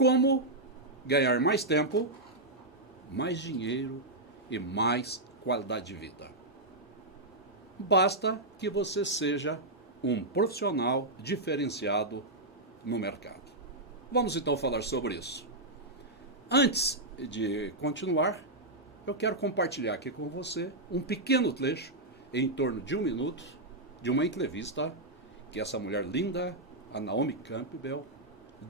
como ganhar mais tempo, mais dinheiro e mais qualidade de vida. Basta que você seja um profissional diferenciado no mercado. Vamos então falar sobre isso. Antes de continuar, eu quero compartilhar aqui com você um pequeno trecho, em torno de 1 minuto, de uma entrevista que essa mulher linda, a Naomi Campbell,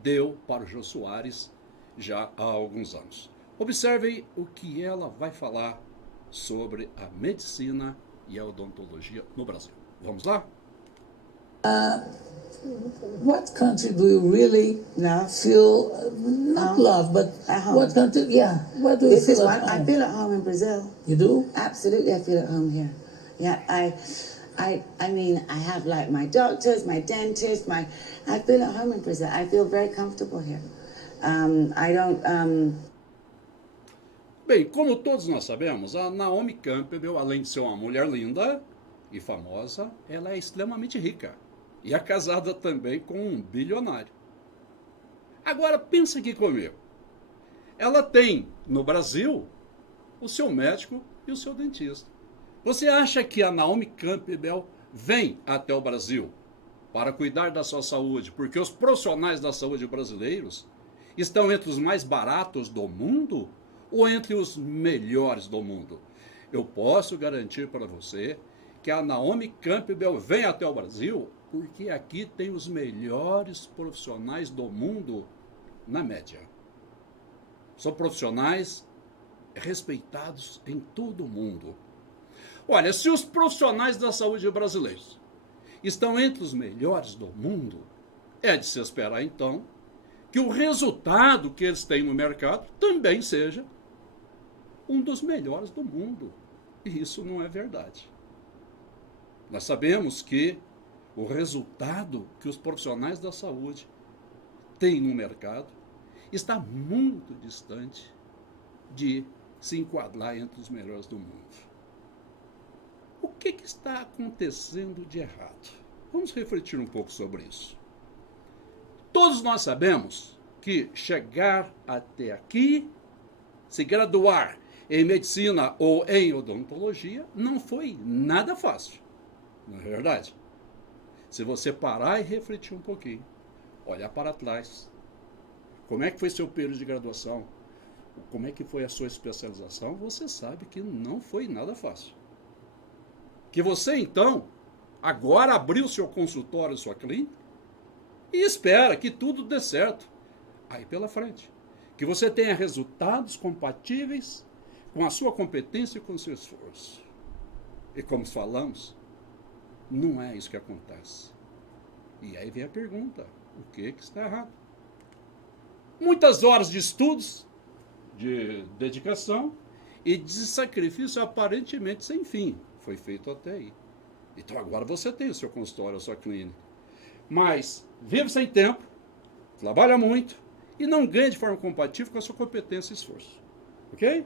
deu para o Jô Soares já há alguns anos. Observem o que ela vai falar sobre a medicina e a odontologia no Brasil. Vamos lá? What country do you really feel not love, but at home? What country? Yeah, where do you This is feel why at I home? feel at home in Brazil. You do? Absolutely, I feel at home here. Yeah, I mean, I have like my doctors, my dentist, I feel at home in Brazil. I feel very comfortable here. I don't. Bem, como todos nós sabemos, a Naomi Campbell, além de ser uma mulher linda e famosa, ela é extremamente rica. E é casada também com um bilionário. Agora, pensa aqui comigo. Ela tem, no Brasil, o seu médico e o seu dentista. Você acha que a Naomi Campbell vem até o Brasil para cuidar da sua saúde, porque os profissionais da saúde brasileiros estão entre os mais baratos do mundo ou entre os melhores do mundo? Eu posso garantir para você que a Naomi Campbell vem até o Brasil porque aqui tem os melhores profissionais do mundo na média. São profissionais respeitados em todo o mundo. Olha, se os profissionais da saúde brasileiros estão entre os melhores do mundo, é de se esperar então que o resultado que eles têm no mercado também seja um dos melhores do mundo. E isso não é verdade. Nós sabemos que o resultado que os profissionais da saúde têm no mercado está muito distante de se enquadrar entre os melhores do mundo. O que está acontecendo de errado? Vamos refletir um pouco sobre isso. Todos nós sabemos que chegar até aqui, se graduar em medicina ou em odontologia, não foi nada fácil. Não é verdade? Se você parar e refletir um pouquinho, olhar para trás, como é que foi seu período de graduação, como é que foi a sua especialização, você sabe que não foi nada fácil. Que você, então, agora abriu seu consultório, sua clínica, e espera que tudo dê certo aí pela frente. Que você tenha resultados compatíveis com a sua competência e com o seu esforço. E como falamos, não é isso que acontece. E aí vem a pergunta, o que está errado? Muitas horas de estudos, de dedicação e de sacrifício aparentemente sem fim foi feito até aí. Então agora você tem o seu consultório, a sua clínica. Mas vive sem tempo, trabalha muito e não ganha de forma compatível com a sua competência e esforço. Ok?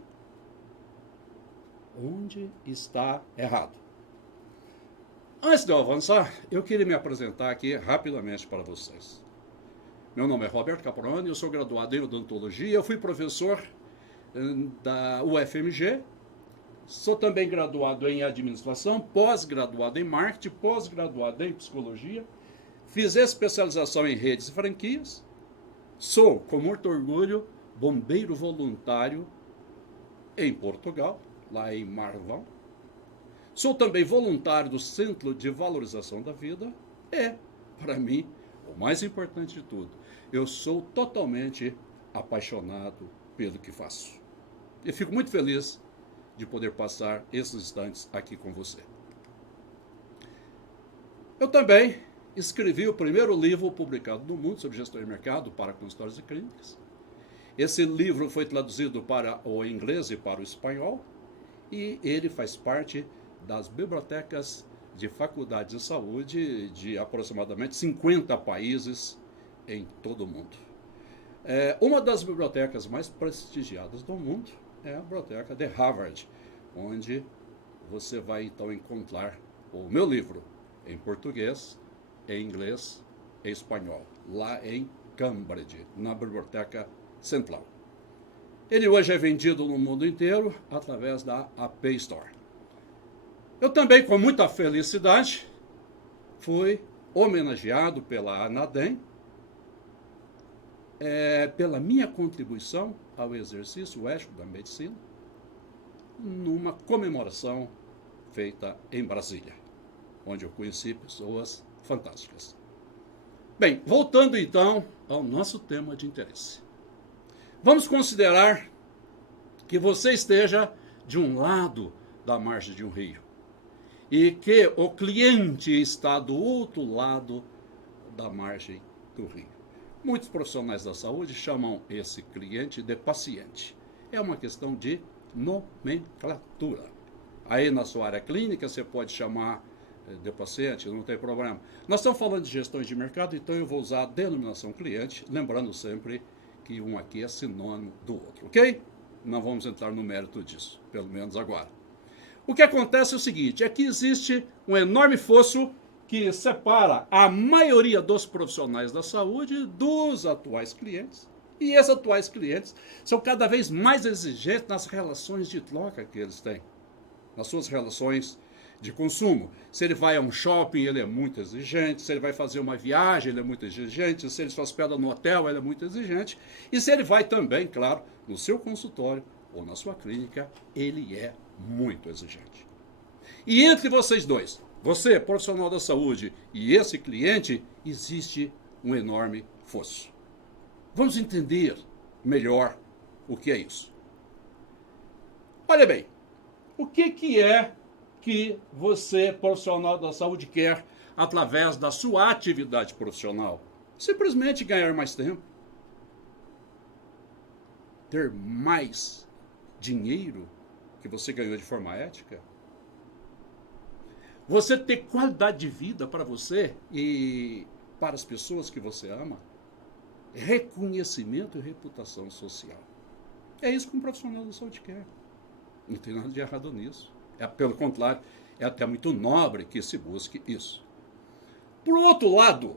Onde está errado? Antes de eu avançar, eu queria me apresentar aqui rapidamente para vocês. Meu nome é Robert Caproni, eu sou graduado em odontologia, eu fui professor da UFMG, sou também graduado em administração, pós-graduado em marketing, pós-graduado em psicologia, fiz especialização em redes e franquias, sou, com muito orgulho, bombeiro voluntário em Portugal, lá em Marvão. Sou também voluntário do Centro de Valorização da Vida e, para mim, o mais importante de tudo, eu sou totalmente apaixonado pelo que faço. E fico muito feliz de poder passar esses instantes aqui com você. Eu também escrevi o primeiro livro publicado no mundo sobre gestão de mercado para consultórios e clínicas. Esse livro foi traduzido para o inglês e para o espanhol e ele faz parte das bibliotecas de faculdades de saúde de aproximadamente 50 países em todo o mundo. Uma das bibliotecas mais prestigiadas do mundo é a biblioteca de Harvard, onde você vai então encontrar o meu livro em português, em inglês e espanhol, lá em Cambridge, na Biblioteca Central. Ele hoje é vendido no mundo inteiro através da App Store. Eu também, com muita felicidade, fui homenageado pela ANADEM pela minha contribuição ao exercício ético da medicina, numa comemoração feita em Brasília, onde eu conheci pessoas fantásticas. Bem, voltando então ao nosso tema de interesse. Vamos considerar que você esteja de um lado da margem de um rio e que o cliente está do outro lado da margem do rio. Muitos profissionais da saúde chamam esse cliente de paciente. É uma questão de nomenclatura. Aí na sua área clínica você pode chamar de paciente, não tem problema. Nós estamos falando de gestões de mercado, então eu vou usar a denominação cliente, lembrando sempre que um aqui é sinônimo do outro, ok? Não vamos entrar no mérito disso, pelo menos agora. O que acontece é o seguinte, é que existe um enorme fosso que separa a maioria dos profissionais da saúde dos atuais clientes. E esses atuais clientes são cada vez mais exigentes nas relações de troca que eles têm, nas suas relações de consumo. Se ele vai a um shopping, ele é muito exigente. Se ele vai fazer uma viagem, ele é muito exigente. Se ele se hospeda no hotel, ele é muito exigente. E se ele vai também, claro, no seu consultório ou na sua clínica, ele é muito exigente. E entre vocês dois, você, profissional da saúde, e esse cliente, existe um enorme fosso. Vamos entender melhor o que é isso. Olha bem, o que é que você, profissional da saúde, quer através da sua atividade profissional? Simplesmente ganhar mais tempo, ter mais dinheiro que você ganhou de forma ética, você ter qualidade de vida para você e para as pessoas que você ama, reconhecimento e reputação social. É isso que um profissional da saúde quer. Não tem nada de errado nisso. Pelo contrário, é até muito nobre que se busque isso. Por outro lado,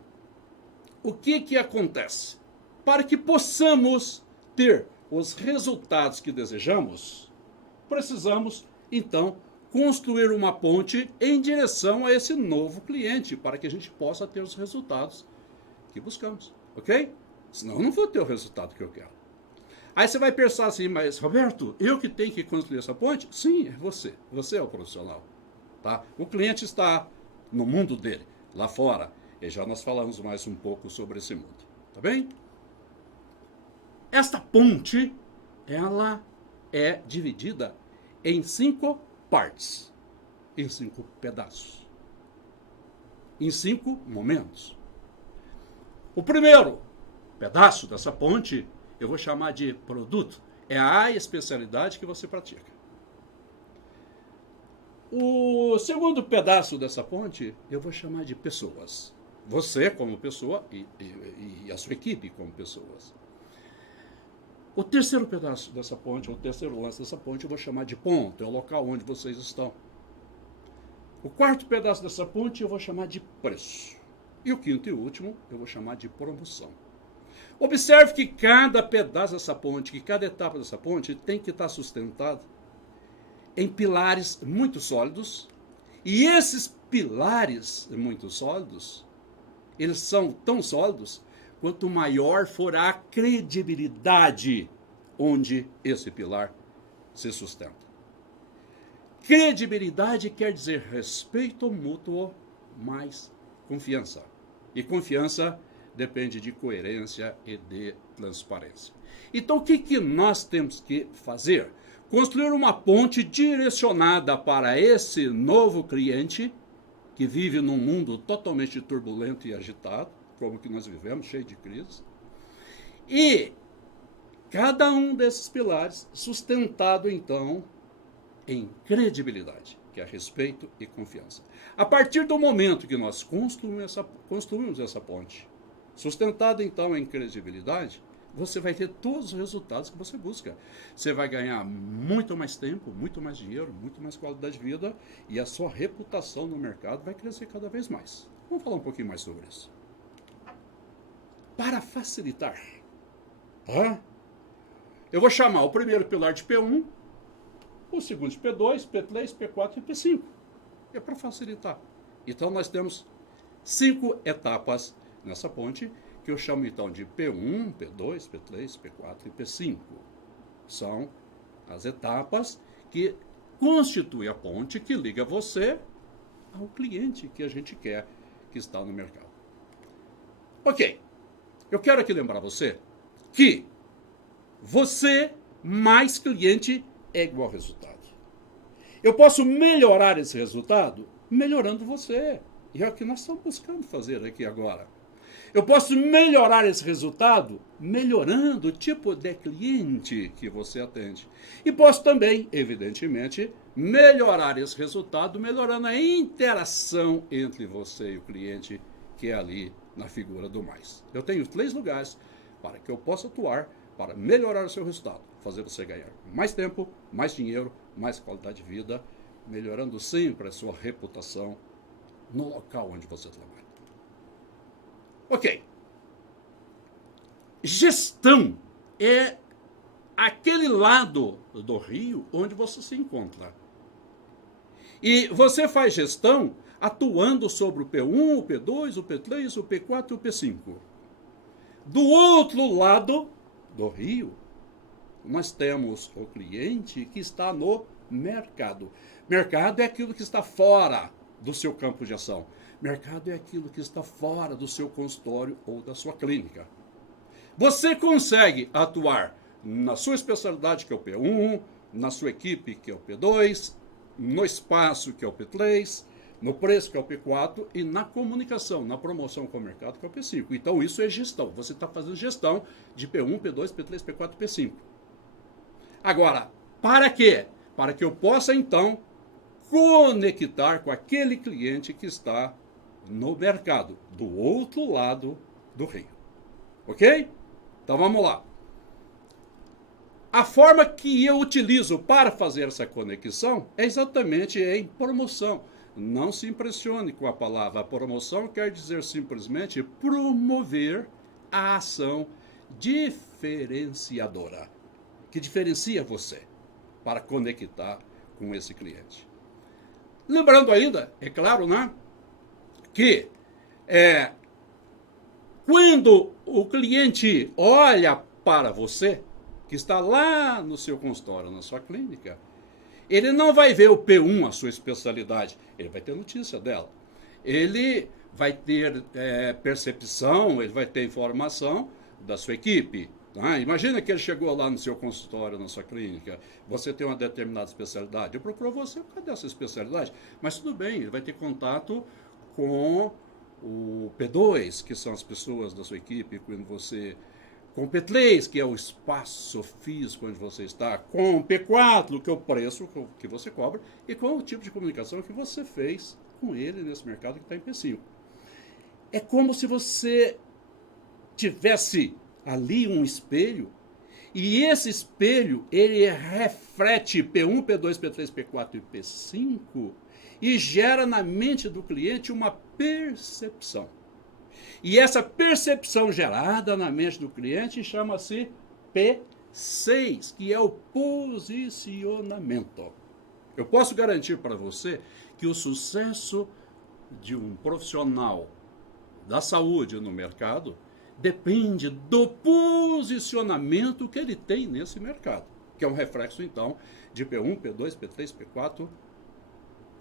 o que acontece? Para que possamos ter os resultados que desejamos, precisamos, então, construir uma ponte em direção a esse novo cliente, para que a gente possa ter os resultados que buscamos, ok? Senão eu não vou ter o resultado que eu quero. Aí você vai pensar assim, mas Roberto, eu que tenho que construir essa ponte? Sim, é você. Você é o profissional. Tá? O cliente está no mundo dele, lá fora. E já nós falamos mais um pouco sobre esse mundo. Tá bem? Esta ponte, ela é dividida em 5 partes, em 5 pedaços, em 5 momentos. O primeiro pedaço dessa ponte eu vou chamar de produto. É a especialidade que você pratica. O segundo pedaço dessa ponte eu vou chamar de pessoas. Você como pessoa e a sua equipe como pessoas. O terceiro pedaço dessa ponte, o terceiro lance dessa ponte, eu vou chamar de ponto. É o local onde vocês estão. O quarto pedaço dessa ponte eu vou chamar de preço. E o quinto e último eu vou chamar de promoção. Observe que cada pedaço dessa ponte, que cada etapa dessa ponte tem que estar sustentado em pilares muito sólidos. E esses pilares muito sólidos, eles são tão sólidos quanto maior for a credibilidade onde esse pilar se sustenta. Credibilidade quer dizer respeito mútuo mais confiança. E confiança depende de coerência e de transparência. Então, o que nós temos que fazer? Construir uma ponte direcionada para esse novo cliente que vive num mundo totalmente turbulento e agitado, como que nós vivemos, cheio de crise. E cada um desses pilares sustentado, então, em credibilidade, que é respeito e confiança. A partir do momento que nós construímos essa ponte, sustentado então em credibilidade, você vai ter todos os resultados que você busca. Você vai ganhar muito mais tempo, muito mais dinheiro, muito mais qualidade de vida e a sua reputação no mercado vai crescer cada vez mais. Vamos falar um pouquinho mais sobre isso. para facilitar, tá? Eu vou chamar o primeiro pilar de P1, o segundo de P2, P3, P4 e P5. É para facilitar. Então nós temos 5 etapas nessa ponte, que eu chamo então de P1, P2, P3, P4 e P5. São as etapas que constituem a ponte que liga você ao cliente que a gente quer que está no mercado. Ok, eu quero aqui lembrar você que você mais cliente é igual resultado. Eu posso melhorar esse resultado melhorando você. E é o que nós estamos buscando fazer aqui agora. Eu posso melhorar esse resultado melhorando o tipo de cliente que você atende. E posso também, evidentemente, melhorar esse resultado melhorando a interação entre você e o cliente, que é ali na figura do mais. Eu tenho 3 lugares para que eu possa atuar para melhorar o seu resultado, fazer você ganhar mais tempo, mais dinheiro, mais qualidade de vida, melhorando sempre a sua reputação no local onde você trabalha. Ok. Gestão é aquele lado do rio onde você se encontra. E você faz gestão atuando sobre o P1, o P2, o P3, o P4 e o P5. Do outro lado do rio, nós temos o cliente que está no mercado. Mercado é aquilo que está fora do seu campo de ação. Mercado é aquilo que está fora do seu consultório ou da sua clínica. Você consegue atuar na sua especialidade, que é o P1, na sua equipe, que é o P2, no espaço, que é o P3, no preço, que é o P4, e na comunicação, na promoção com o mercado, que é o P5. Então, isso é gestão. Você está fazendo gestão de P1, P2, P3, P4 e P5. Agora, para quê? Para que eu possa, então, conectar com aquele cliente que está no mercado, do outro lado do rio. Ok? Então, vamos lá. A forma que eu utilizo para fazer essa conexão é exatamente em promoção. Não se impressione com a palavra promoção, quer dizer simplesmente promover a ação diferenciadora, que diferencia você para conectar com esse cliente. Lembrando ainda, é claro, né, que quando o cliente olha para você, que está lá no seu consultório, na sua clínica, ele não vai ver o P1, a sua especialidade, ele vai ter notícia dela. Ele vai ter percepção, ele vai ter informação da sua equipe. Tá? Imagina que ele chegou lá no seu consultório, na sua clínica, você tem uma determinada especialidade, eu procuro você por causa dessa especialidade, mas tudo bem, ele vai ter contato com o P2, que são as pessoas da sua equipe, quando você... com o P3, que é o espaço físico onde você está, com o P4, que é o preço que você cobra, e com o tipo de comunicação que você fez com ele nesse mercado que está em P5. É como se você tivesse ali um espelho, e esse espelho, ele reflete P1, P2, P3, P4 e P5, e gera na mente do cliente uma percepção. E essa percepção gerada na mente do cliente chama-se P6, que é o posicionamento. Eu posso garantir para você que o sucesso de um profissional da saúde no mercado depende do posicionamento que ele tem nesse mercado, que é um reflexo, então, de P1, P2, P3, P4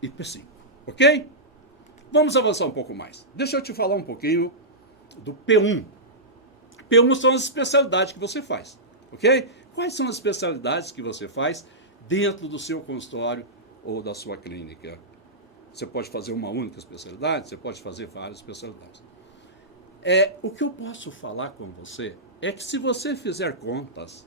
e P5. Ok? Vamos avançar um pouco mais. Deixa eu te falar um pouquinho do P1. P1 são as especialidades que você faz, ok? Quais são as especialidades que você faz dentro do seu consultório ou da sua clínica? Você pode fazer uma única especialidade, você pode fazer várias especialidades. O que eu posso falar com você é que se você fizer contas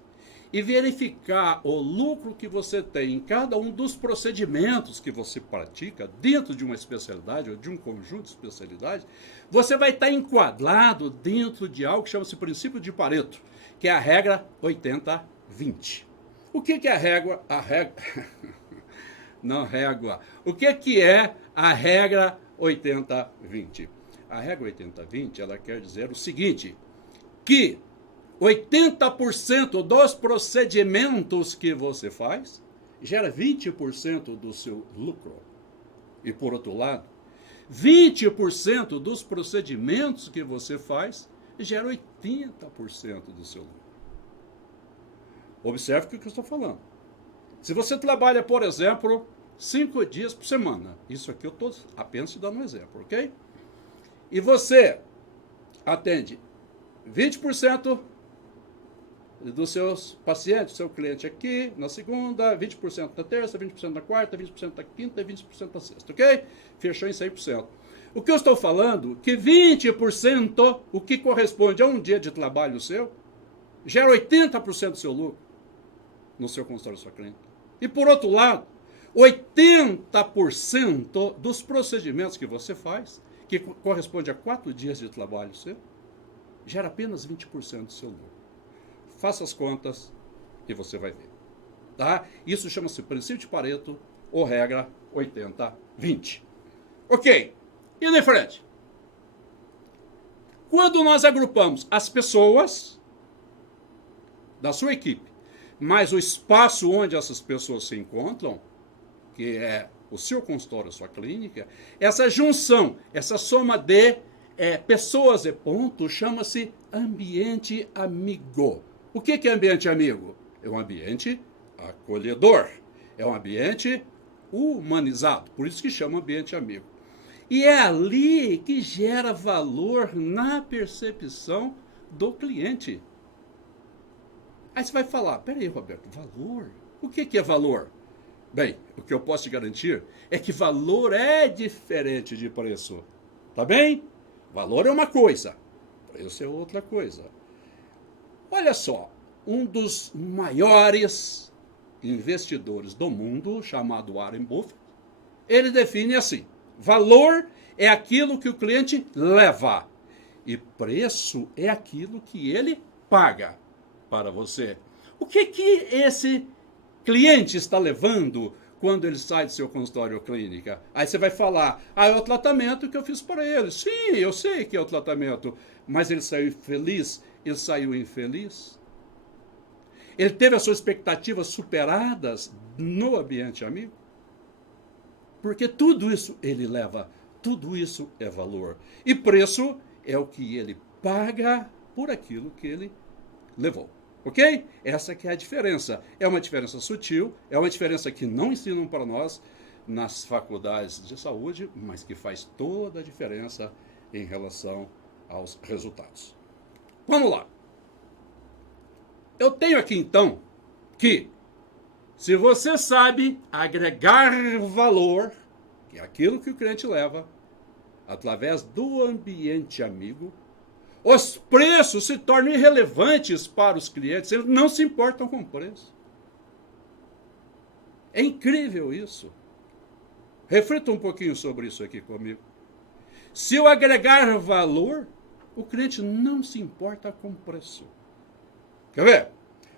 e verificar o lucro que você tem em cada um dos procedimentos que você pratica dentro de uma especialidade ou de um conjunto de especialidades, você vai estar enquadrado dentro de algo que chama-se princípio de Pareto, que é a regra 80-20. O que é a régua? Não, régua. O que é a regra 80-20? A regra 80-20, ela quer dizer o seguinte, que 80% dos procedimentos que você faz gera 20% do seu lucro. E por outro lado, 20% dos procedimentos que você faz gera 80% do seu lucro. Observe o que eu estou falando. Se você trabalha, por exemplo, 5 dias por semana, isso aqui eu estou apenas te dando um exemplo, ok? E você atende 20% dos seus pacientes, seu cliente aqui, na segunda, 20% na terça, 20% na quarta, 20% na quinta e 20% na sexta, ok? Fechou em 100%. O que eu estou falando, que 20%, o que corresponde a um dia de trabalho seu, gera 80% do seu lucro no seu consultório, da sua clínica. E por outro lado, 80% dos procedimentos que você faz, que corresponde a 4 dias de trabalho seu, gera apenas 20% do seu lucro. Faça as contas e você vai ver. Tá? Isso chama-se princípio de Pareto ou regra 80-20. Ok. E de frente? Quando nós agrupamos as pessoas da sua equipe, mais o espaço onde essas pessoas se encontram, que é o seu consultório, a sua clínica, essa junção, essa soma de pessoas e pontos, chama-se ambiente amigo. O que é ambiente amigo? É um ambiente acolhedor. É um ambiente humanizado. Por isso que chama ambiente amigo. E é ali que gera valor na percepção do cliente. Aí você vai falar, peraí, Roberto, valor? O que é valor? Bem, o que eu posso te garantir é que valor é diferente de preço. Tá bem? Valor é uma coisa, preço é outra coisa. Olha só, um dos maiores investidores do mundo, chamado Warren Buffett, ele define assim: valor é aquilo que o cliente leva e preço é aquilo que ele paga para você. O que esse cliente está levando quando ele sai do seu consultório ou clínica? Aí você vai falar, é o tratamento que eu fiz para ele. Sim, eu sei que é o tratamento, mas ele saiu feliz? Ele saiu infeliz? Ele teve as suas expectativas superadas no ambiente amigo? Porque tudo isso ele leva, tudo isso é valor. E preço é o que ele paga por aquilo que ele levou. Ok? Essa que é a diferença. É uma diferença sutil, é uma diferença que não ensinam para nós nas faculdades de saúde, mas que faz toda a diferença em relação aos resultados. Vamos lá. Eu tenho aqui então que se você sabe agregar valor, que é aquilo que o cliente leva, através do ambiente amigo, os preços se tornam irrelevantes para os clientes, eles não se importam com o preço. É incrível isso. Reflita um pouquinho sobre isso aqui comigo. Se eu agregar valor, o cliente não se importa com o preço. Quer ver?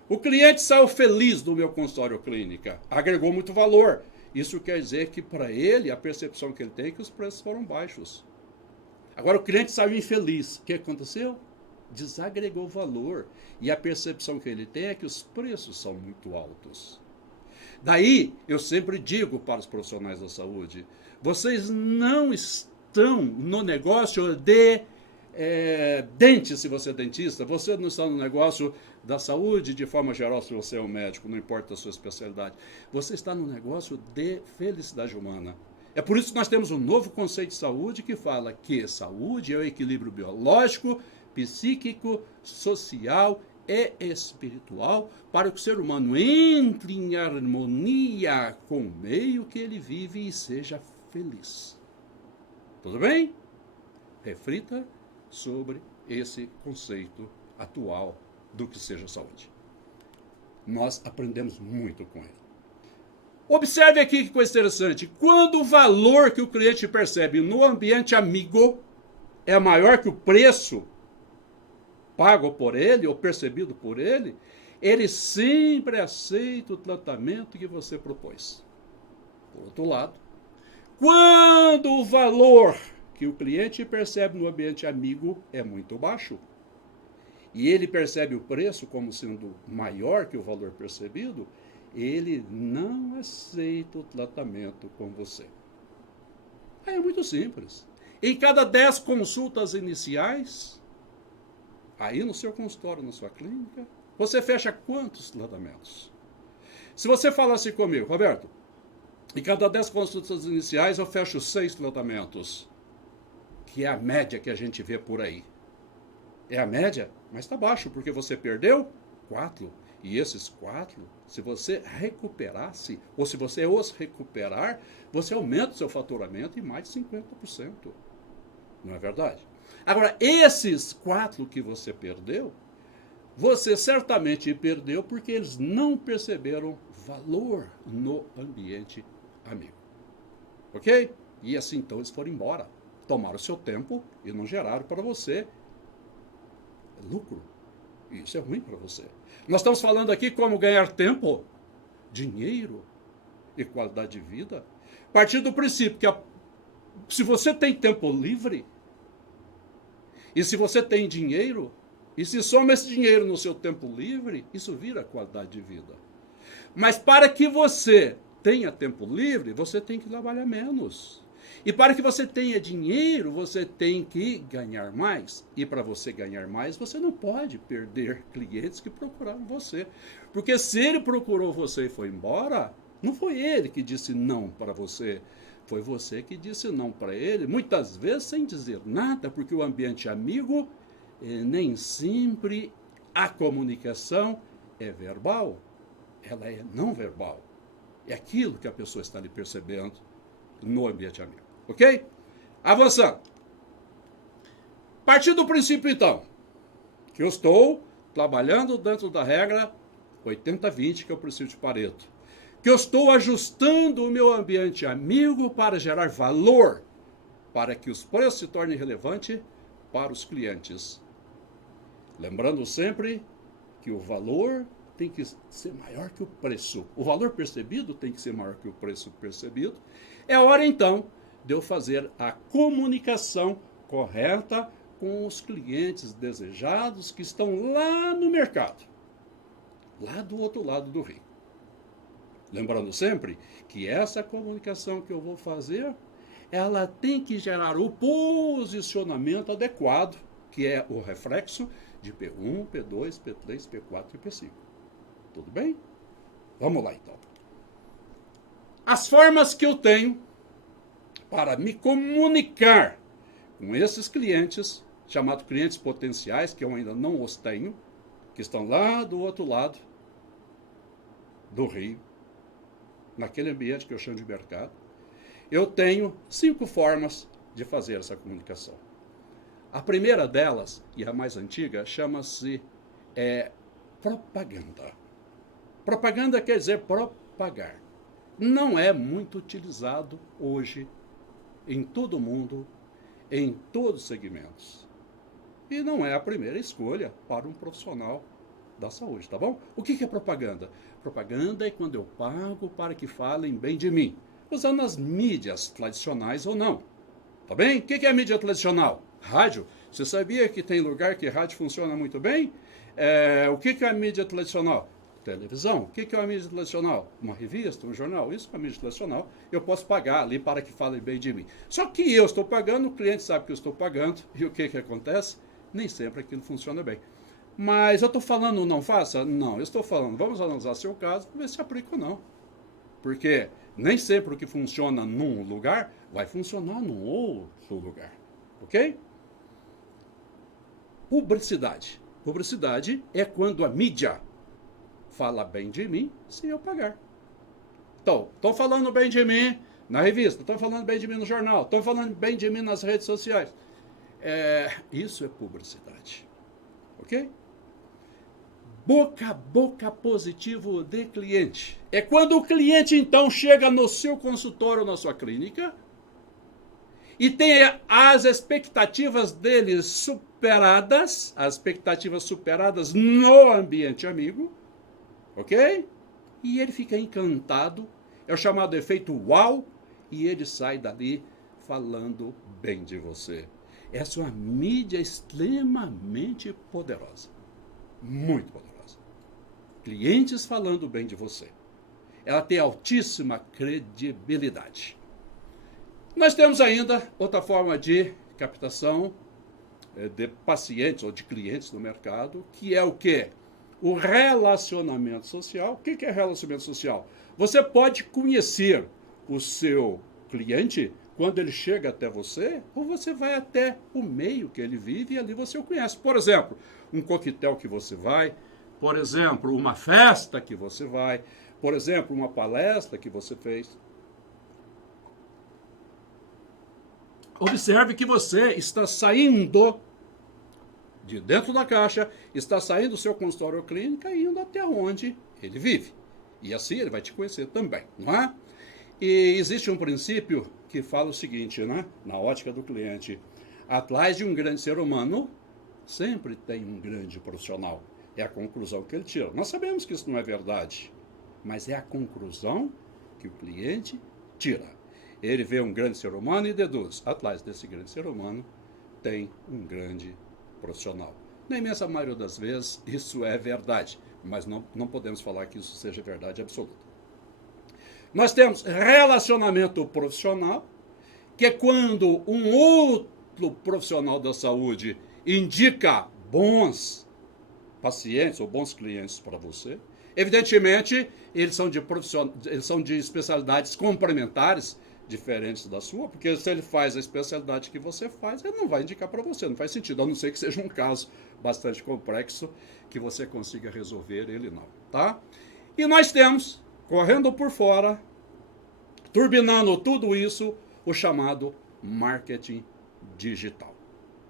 O cliente saiu feliz do meu consultório ou clínica, agregou muito valor. Isso quer dizer que para ele, a percepção que ele tem é que os preços foram baixos. Agora o cliente saiu infeliz. O que aconteceu? Desagregou valor. E a percepção que ele tem é que os preços são muito altos. Daí, eu sempre digo para os profissionais da saúde, vocês não estão no negócio de dente, se você é dentista, você não está no negócio da saúde de forma geral, se você é um médico, não importa a sua especialidade. Você está no negócio de felicidade humana. É por isso que nós temos um novo conceito de saúde que fala que saúde é o equilíbrio biológico, psíquico, social e espiritual para que o ser humano entre em harmonia com o meio que ele vive e seja feliz. Tudo bem? Reflita sobre esse conceito atual do que seja saúde. Nós aprendemos muito com ele. Observe aqui que coisa interessante. Quando o valor que o cliente percebe no ambiente amigo é maior que o preço pago por ele ou percebido por ele, ele sempre aceita o tratamento que você propôs. Por outro lado, quando o valor que o cliente percebe no ambiente amigo é muito baixo, e ele percebe o preço como sendo maior que o valor percebido, ele não aceita o tratamento com você. Aí é muito simples. Em cada 10 consultas iniciais, aí no seu consultório, na sua clínica, você fecha quantos tratamentos? Se você falasse comigo, Roberto, em cada 10 consultas iniciais eu fecho 6 tratamentos, que é a média que a gente vê por aí. É a média, mas está baixo, porque você perdeu 4. E esses 4, se você recuperasse, ou se você os recuperar, você aumenta o seu faturamento em mais de 50%. Não é verdade? Agora, esses 4 que você perdeu, você certamente perdeu porque eles não perceberam valor no ambiente amigo. Ok? E assim então eles foram embora. Tomaram o seu tempo e não geraram para você lucro. E isso é ruim para você. Nós estamos falando aqui como ganhar tempo, dinheiro e qualidade de vida. A partir do princípio que se você tem tempo livre, e se você tem dinheiro, e se soma esse dinheiro no seu tempo livre, isso vira qualidade de vida. Mas para que você tenha tempo livre, você tem que trabalhar menos. E para que você tenha dinheiro, você tem que ganhar mais. E para você ganhar mais, você não pode perder clientes que procuraram você. Porque se ele procurou você e foi embora, não foi ele que disse não para você. Foi você que disse não para ele, muitas vezes sem dizer nada, porque o ambiente amigo, nem sempre a comunicação é verbal, ela é não verbal. É aquilo que a pessoa está lhe percebendo no ambiente amigo. Ok? Avançando. Partindo do princípio, então, que eu estou trabalhando dentro da regra 80-20, que é o princípio de Pareto. Que eu estou ajustando o meu ambiente amigo para gerar valor, para que os preços se tornem relevantes para os clientes. Lembrando sempre que o valor tem que ser maior que o preço. O valor percebido tem que ser maior que o preço percebido. É hora, então, de eu fazer a comunicação correta com os clientes desejados que estão lá no mercado, lá do outro lado do rio. Lembrando sempre que essa comunicação que eu vou fazer, ela tem que gerar o posicionamento adequado, que é o reflexo de P1, P2, P3, P4 e P5. Tudo bem? Vamos lá, então. As formas que eu tenho para me comunicar com esses clientes, chamados clientes potenciais, que eu ainda não os tenho, que estão lá do outro lado do rio, naquele ambiente que eu chamo de mercado, eu tenho 5 formas de fazer essa comunicação. A primeira delas, e a mais antiga, chama-se propaganda. Propaganda quer dizer propagar. Não é muito utilizado hoje em todo o mundo, em todos os segmentos. E não é a primeira escolha para um profissional da saúde, tá bom? O que é propaganda? Propaganda é quando eu pago para que falem bem de mim, usando as mídias tradicionais ou não. Tá bem? O que é a mídia tradicional? Rádio. Você sabia que tem lugar que rádio funciona muito bem? O que é a mídia tradicional? Televisão. O que é uma mídia tradicional? Uma revista, um jornal? Isso é uma mídia tradicional. Eu posso pagar ali para que falem bem de mim. Só que eu estou pagando, o cliente sabe que eu estou pagando, e o que acontece? Nem sempre aquilo funciona bem. Mas eu estou falando não faça? Não, eu estou falando, vamos analisar seu caso para ver se aplica ou não. Porque nem sempre o que funciona num lugar vai funcionar num outro lugar. Ok? Publicidade. Publicidade é quando a mídia fala bem de mim sem eu pagar. Então, estão falando bem de mim na revista, estão falando bem de mim no jornal, estão falando bem de mim nas redes sociais. Isso é publicidade. Ok? Boca a boca positivo de cliente. É quando o cliente, então, chega no seu consultório, na sua clínica, e tem as expectativas dele superadas, as expectativas superadas no ambiente amigo, ok? E ele fica encantado, é o chamado efeito uau, e ele sai dali falando bem de você. Essa é uma mídia extremamente poderosa. muito poderosa. Clientes falando bem de você. Ela tem altíssima credibilidade. Nós temos ainda outra forma de captação de pacientes ou de clientes no mercado, que é o quê? O relacionamento social. O que é relacionamento social? Você pode conhecer o seu cliente quando ele chega até você, ou você vai até o meio que ele vive e ali você o conhece. Por exemplo, um coquetel que você vai, por exemplo, uma festa que você vai, por exemplo, uma palestra que você fez. Observe que você está saindo de dentro da caixa, está saindo do seu consultório ou clínica e indo até onde ele vive. E assim ele vai te conhecer também, não é? E existe um princípio que fala o seguinte, né? Na ótica do cliente: atrás de um grande ser humano, sempre tem um grande profissional. É a conclusão que ele tira. Nós sabemos que isso não é verdade, mas é a conclusão que o cliente tira. Ele vê um grande ser humano e deduz: atrás desse grande ser humano tem um grande profissional. Na imensa maioria das vezes, isso é verdade, mas não podemos falar que isso seja verdade absoluta. Nós temos relacionamento profissional, que é quando um outro profissional da saúde indica bons pacientes ou bons clientes para você. Evidentemente, eles são de especialidades complementares, diferentes da sua, porque se ele faz a especialidade que você faz, ele não vai indicar para você, não faz sentido, a não ser que seja um caso bastante complexo que você consiga resolver ele não, tá? E nós temos, correndo por fora, turbinando tudo isso, o chamado marketing digital.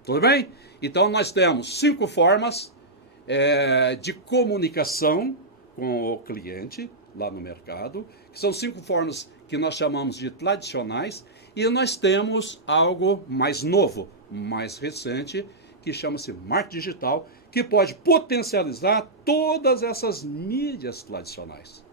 Tudo bem? Então nós temos 5 formas de comunicação com o cliente lá no mercado, que são 5 formas que nós chamamos de tradicionais, e nós temos algo mais novo, mais recente, que chama-se marketing digital, que pode potencializar todas essas mídias tradicionais.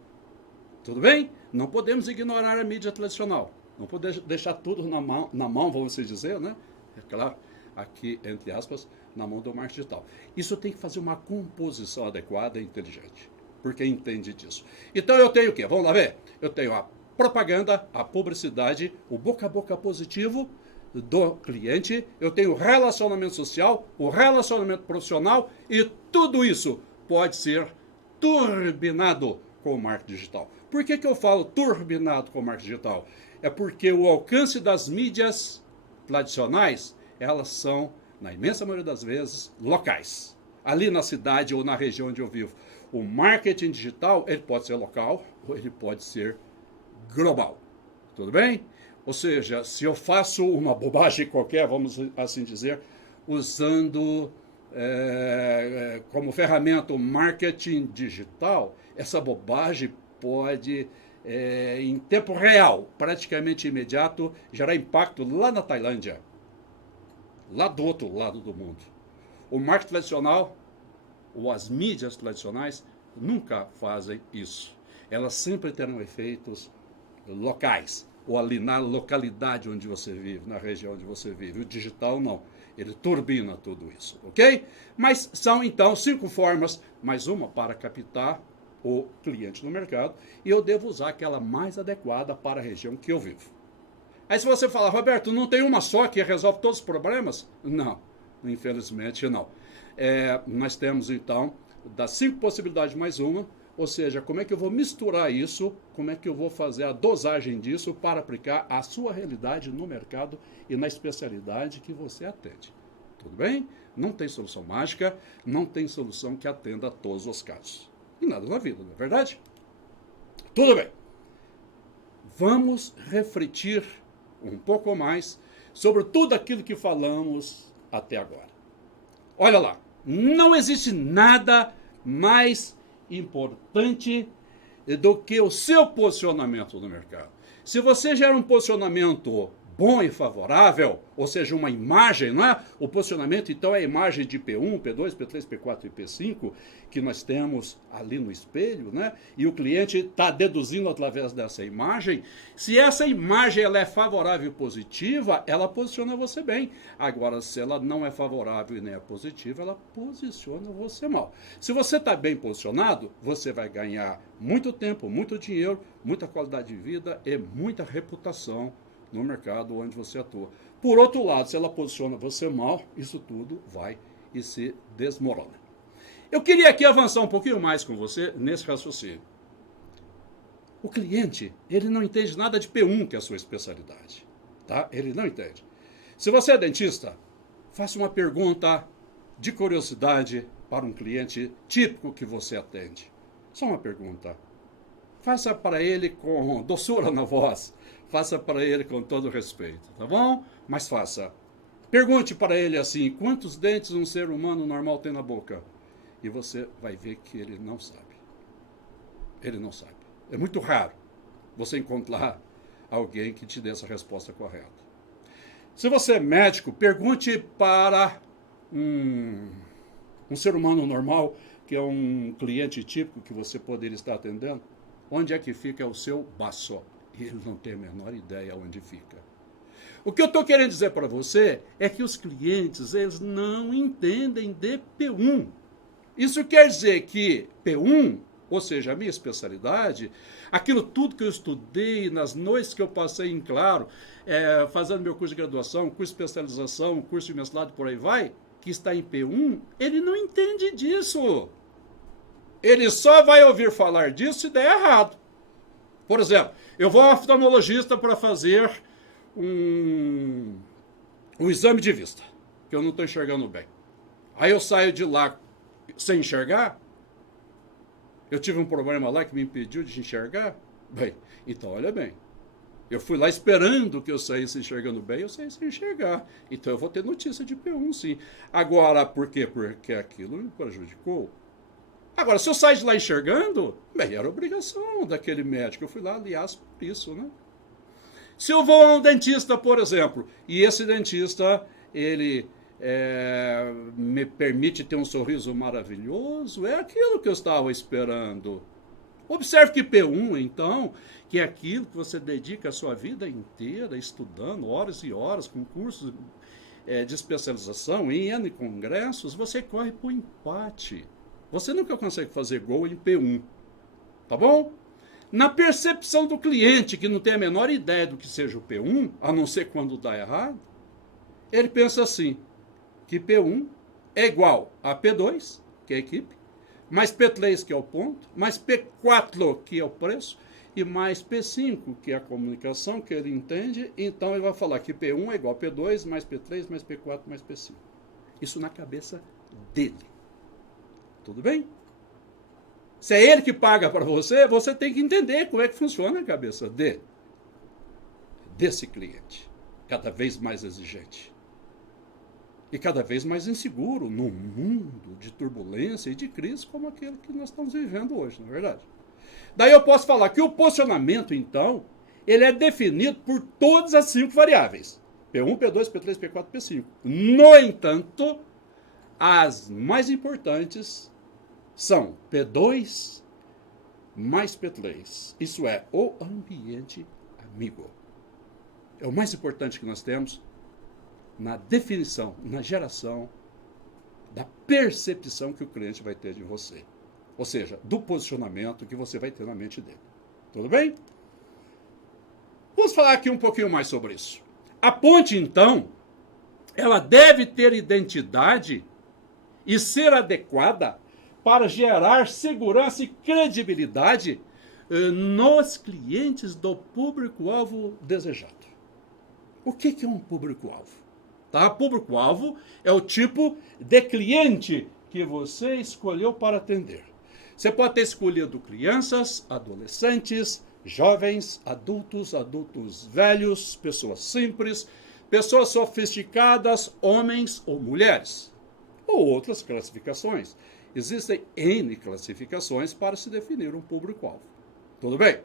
Tudo bem? Não podemos ignorar a mídia tradicional, não podemos deixar tudo na mão, vamos dizer, né? É claro, aqui, entre aspas, na mão do marketing digital. Isso tem que fazer uma composição adequada e inteligente, porque entende disso. Então eu tenho o quê? Vamos lá ver? Eu tenho a propaganda, a publicidade, o boca a boca positivo do cliente, eu tenho o relacionamento social, o relacionamento profissional, e tudo isso pode ser turbinado com o marketing digital. Por que eu falo turbinado com o marketing digital? É porque o alcance das mídias tradicionais, elas são, na imensa maioria das vezes, locais. Ali na cidade ou na região onde eu vivo. O marketing digital, ele pode ser local ou ele pode ser global. Tudo bem? Ou seja, se eu faço uma bobagem qualquer, vamos assim dizer, usando como ferramenta o marketing digital, essa bobagem pode, em tempo real, praticamente imediato, gerar impacto lá na Tailândia, lá do outro lado do mundo. O marketing tradicional, ou as mídias tradicionais, nunca fazem isso. Elas sempre terão efeitos locais, ou ali na localidade onde você vive, na região onde você vive. O digital não, ele turbina tudo isso, ok? Mas são então 5 formas, mais uma para captar o cliente no mercado, e eu devo usar aquela mais adequada para a região que eu vivo. Aí se você falar: Roberto, não tem uma só que resolve todos os problemas? Não, infelizmente não. Nós temos então das 5 possibilidades mais uma, ou seja, como é que eu vou misturar isso, como é que eu vou fazer a dosagem disso para aplicar a sua realidade no mercado e na especialidade que você atende. Tudo bem? Não tem solução mágica, não tem solução que atenda a todos os casos. E nada na vida, não é verdade? Tudo bem. Vamos refletir um pouco mais sobre tudo aquilo que falamos até agora. Olha lá, não existe nada mais importante do que o seu posicionamento no mercado. Se você gera um posicionamento bom e favorável, ou seja, uma imagem, não é? O posicionamento, então, é a imagem de P1, P2, P3, P4 e P5 que nós temos ali no espelho, né? E o cliente está deduzindo através dessa imagem. Se essa imagem ela é favorável e positiva, ela posiciona você bem. Agora, se ela não é favorável e nem é positiva, ela posiciona você mal. Se você está bem posicionado, você vai ganhar muito tempo, muito dinheiro, muita qualidade de vida e muita reputação no mercado onde você atua. Por outro lado, se ela posiciona você mal, isso tudo vai e se desmorona. Eu queria aqui avançar um pouquinho mais com você nesse raciocínio. O cliente, ele não entende nada de P1, que é a sua especialidade. Tá? Ele não entende. Se você é dentista, faça uma pergunta de curiosidade para um cliente típico que você atende. Só uma pergunta. Faça para ele com doçura na voz. Faça para ele com todo respeito, tá bom? Mas faça. Pergunte para ele assim, quantos dentes um ser humano normal tem na boca? E você vai ver que ele não sabe. Ele não sabe. É muito raro você encontrar alguém que te dê essa resposta correta. Se você é médico, pergunte para um ser humano normal, que é um cliente típico que você poderia estar atendendo, onde é que fica o seu baço? E ele não tem a menor ideia onde fica. O que eu estou querendo dizer para você é que os clientes, eles não entendem de P1. Isso quer dizer que P1, ou seja, a minha especialidade, aquilo tudo que eu estudei, nas noites que eu passei em claro, fazendo meu curso de graduação, curso de especialização, curso de mestrado, por aí vai, que está em P1, ele não entende disso. Ele só vai ouvir falar disso se der errado. Por exemplo, eu vou ao oftalmologista para fazer um exame de vista, que eu não estou enxergando bem. Aí eu saio de lá sem enxergar. Eu tive um problema lá que me impediu de enxergar. Bem, então olha bem. Eu fui lá esperando que eu saísse enxergando bem, eu saí sem enxergar. Então eu vou ter notícia de P1, sim. Agora, por quê? Porque aquilo me prejudicou. Agora, se eu sair de lá enxergando, bem, era obrigação daquele médico. Eu fui lá, aliás, por isso, né? Se eu vou a um dentista, por exemplo, e esse dentista, ele me permite ter um sorriso maravilhoso, é aquilo que eu estava esperando. Observe que P1, então, que é aquilo que você dedica a sua vida inteira estudando, horas e horas, com cursos de especialização, em N congressos, você corre para o empate. Você nunca consegue fazer gol em P1, tá bom? Na percepção do cliente, que não tem a menor ideia do que seja o P1, a não ser quando dá errado, ele pensa assim, que P1 é igual a P2, que é a equipe, mais P3, que é o ponto, mais P4, que é o preço, e mais P5, que é a comunicação, que ele entende. Então ele vai falar que P1 é igual a P2, mais P3, mais P4, mais P5. Isso na cabeça dele. Tudo bem? Se é ele que paga para você, você tem que entender como é que funciona a cabeça desse cliente, cada vez mais exigente. E cada vez mais inseguro num mundo de turbulência e de crise como aquele que nós estamos vivendo hoje, não é verdade? Daí eu posso falar que o posicionamento, então, ele é definido por todas as 5 variáveis. P1, P2, P3, P4, P5. No entanto, as mais importantes são P2 mais P3. Isso é o ambiente amigo. É o mais importante que nós temos na definição, na geração da percepção que o cliente vai ter de você. Ou seja, do posicionamento que você vai ter na mente dele. Tudo bem? Vamos falar aqui um pouquinho mais sobre isso. A ponte, então, ela deve ter identidade e ser adequada para gerar segurança e credibilidade nos clientes do público-alvo desejado. O que é um público-alvo? Tá? Público-alvo é o tipo de cliente que você escolheu para atender. Você pode ter escolhido crianças, adolescentes, jovens, adultos velhos, pessoas simples, pessoas sofisticadas, homens ou mulheres. Ou outras classificações. Existem N classificações para se definir um público-alvo. Tudo bem?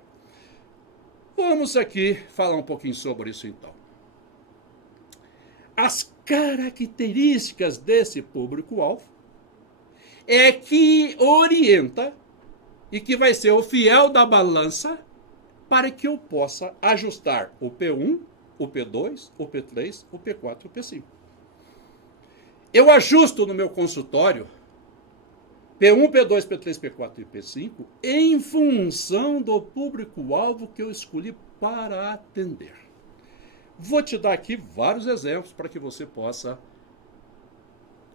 Vamos aqui falar um pouquinho sobre isso então. as características desse público-alvo é que orienta e que vai ser o fiel da balança para que eu possa ajustar o P1, o P2, o P3, o P4 e o P5. Eu ajusto no meu consultório P1, P2, P3, P4 e P5 em função do público-alvo que eu escolhi para atender. Vou te dar aqui vários exemplos para que você possa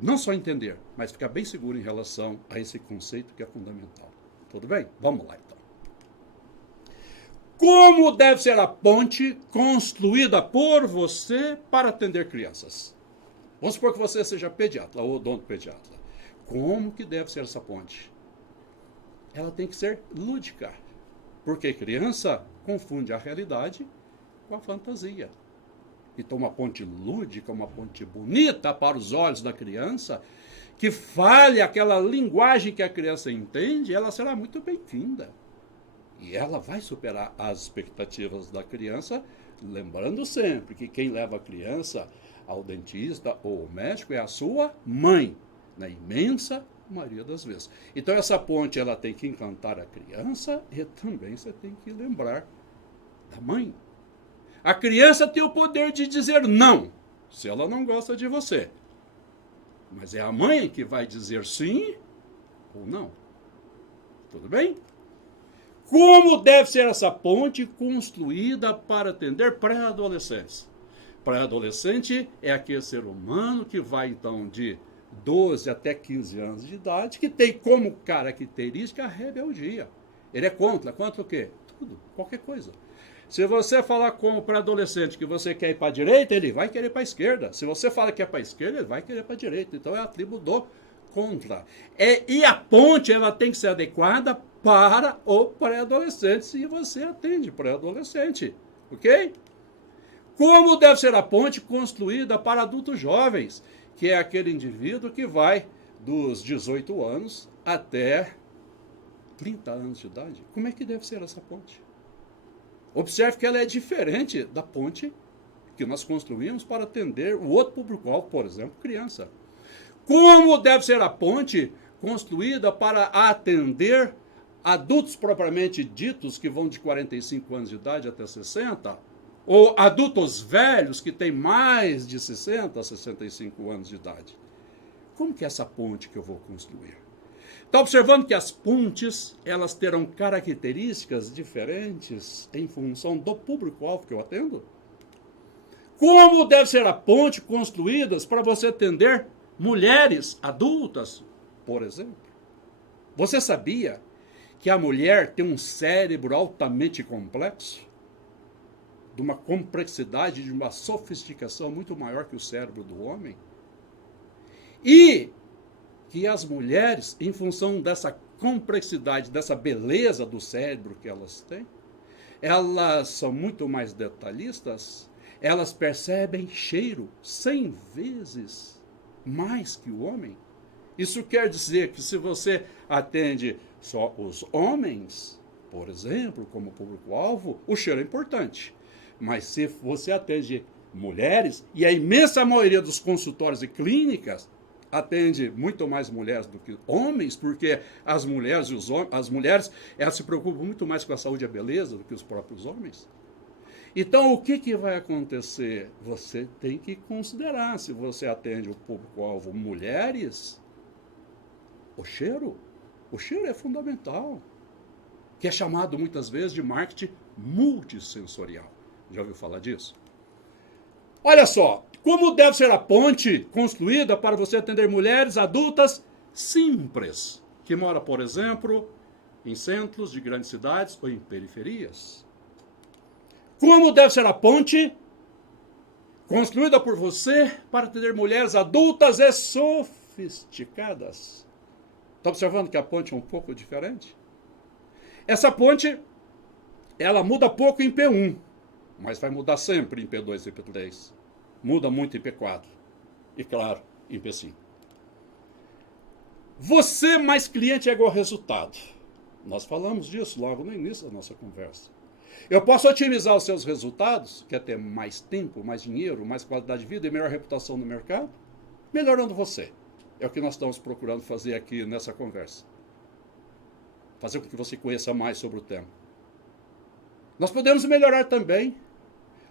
não só entender, mas ficar bem seguro em relação a esse conceito que é fundamental. Tudo bem? Vamos lá, então. Como deve ser a ponte construída por você para atender crianças? Vamos supor que você seja pediatra ou odontopediatra. Como que deve ser essa ponte? Ela tem que ser lúdica, porque criança confunde a realidade com a fantasia. Então, uma ponte lúdica, uma ponte bonita para os olhos da criança, que fale aquela linguagem que a criança entende, ela será muito bem-vinda. E ela vai superar as expectativas da criança, lembrando sempre que quem leva a criança ao dentista ou ao médico é a sua mãe, na imensa maioria das vezes. Então, essa ponte ela tem que encantar a criança e também você tem que lembrar da mãe. A criança tem o poder de dizer não, se ela não gosta de você. Mas é a mãe que vai dizer sim ou não. Tudo bem? Como deve ser essa ponte construída para atender pré-adolescentes? Pré-adolescente é aquele ser humano que vai, então, de 12 até 15 anos de idade, que tem como característica a rebeldia. Ele é contra o quê? Tudo, qualquer coisa. Se você falar com o pré-adolescente que você quer ir para a direita, ele vai querer para a esquerda. Se você fala que é para a esquerda, ele vai querer para a direita. Então é a tribo do contra. E a ponte ela tem que ser adequada para o pré-adolescente, se você atende pré-adolescente. Ok? Como deve ser a ponte construída para adultos jovens, que é aquele indivíduo que vai dos 18 anos até 30 anos de idade? Como é que deve ser essa ponte? Observe que ela é diferente da ponte que nós construímos para atender o outro público-alvo, por exemplo, criança. Como deve ser a ponte construída para atender adultos propriamente ditos, que vão de 45 anos de idade até 60, ou adultos velhos que têm mais de 60, 65 anos de idade? Como que é essa ponte que eu vou construir? Está observando que as pontes, elas terão características diferentes em função do público-alvo que eu atendo? Como deve ser a ponte construída para você atender mulheres adultas, por exemplo? Você sabia que a mulher tem um cérebro altamente complexo? De uma complexidade, de uma sofisticação muito maior que o cérebro do homem? E que as mulheres, em função dessa complexidade, dessa beleza do cérebro que elas têm, elas são muito mais detalhistas, elas percebem cheiro 100 vezes mais que o homem. Isso quer dizer que se você atende só os homens, por exemplo, como público-alvo, o cheiro é importante. Mas se você atende mulheres, e a imensa maioria dos consultórios e clínicas atende muito mais mulheres do que homens, porque as mulheres elas se preocupam muito mais com a saúde e a beleza do que os próprios homens. Então, o que vai acontecer? Você tem que considerar, se você atende o público-alvo mulheres, o cheiro é fundamental, que é chamado muitas vezes de marketing multissensorial. Já ouviu falar disso? Olha só, como deve ser a ponte construída para você atender mulheres adultas simples, que moram, por exemplo, em centros de grandes cidades ou em periferias? Como deve ser a ponte construída por você para atender mulheres adultas e sofisticadas? Está observando que a ponte é um pouco diferente? Essa ponte, ela muda pouco em P1, mas vai mudar sempre em P2 e P3. Muda muito em P4. E, claro, em P5. Você mais cliente é igual resultado. Nós falamos disso logo no início da nossa conversa. Eu posso otimizar os seus resultados, quer ter mais tempo, mais dinheiro, mais qualidade de vida e melhor reputação no mercado, melhorando você. É o que nós estamos procurando fazer aqui nessa conversa. Fazer com que você conheça mais sobre o tema. Nós podemos melhorar também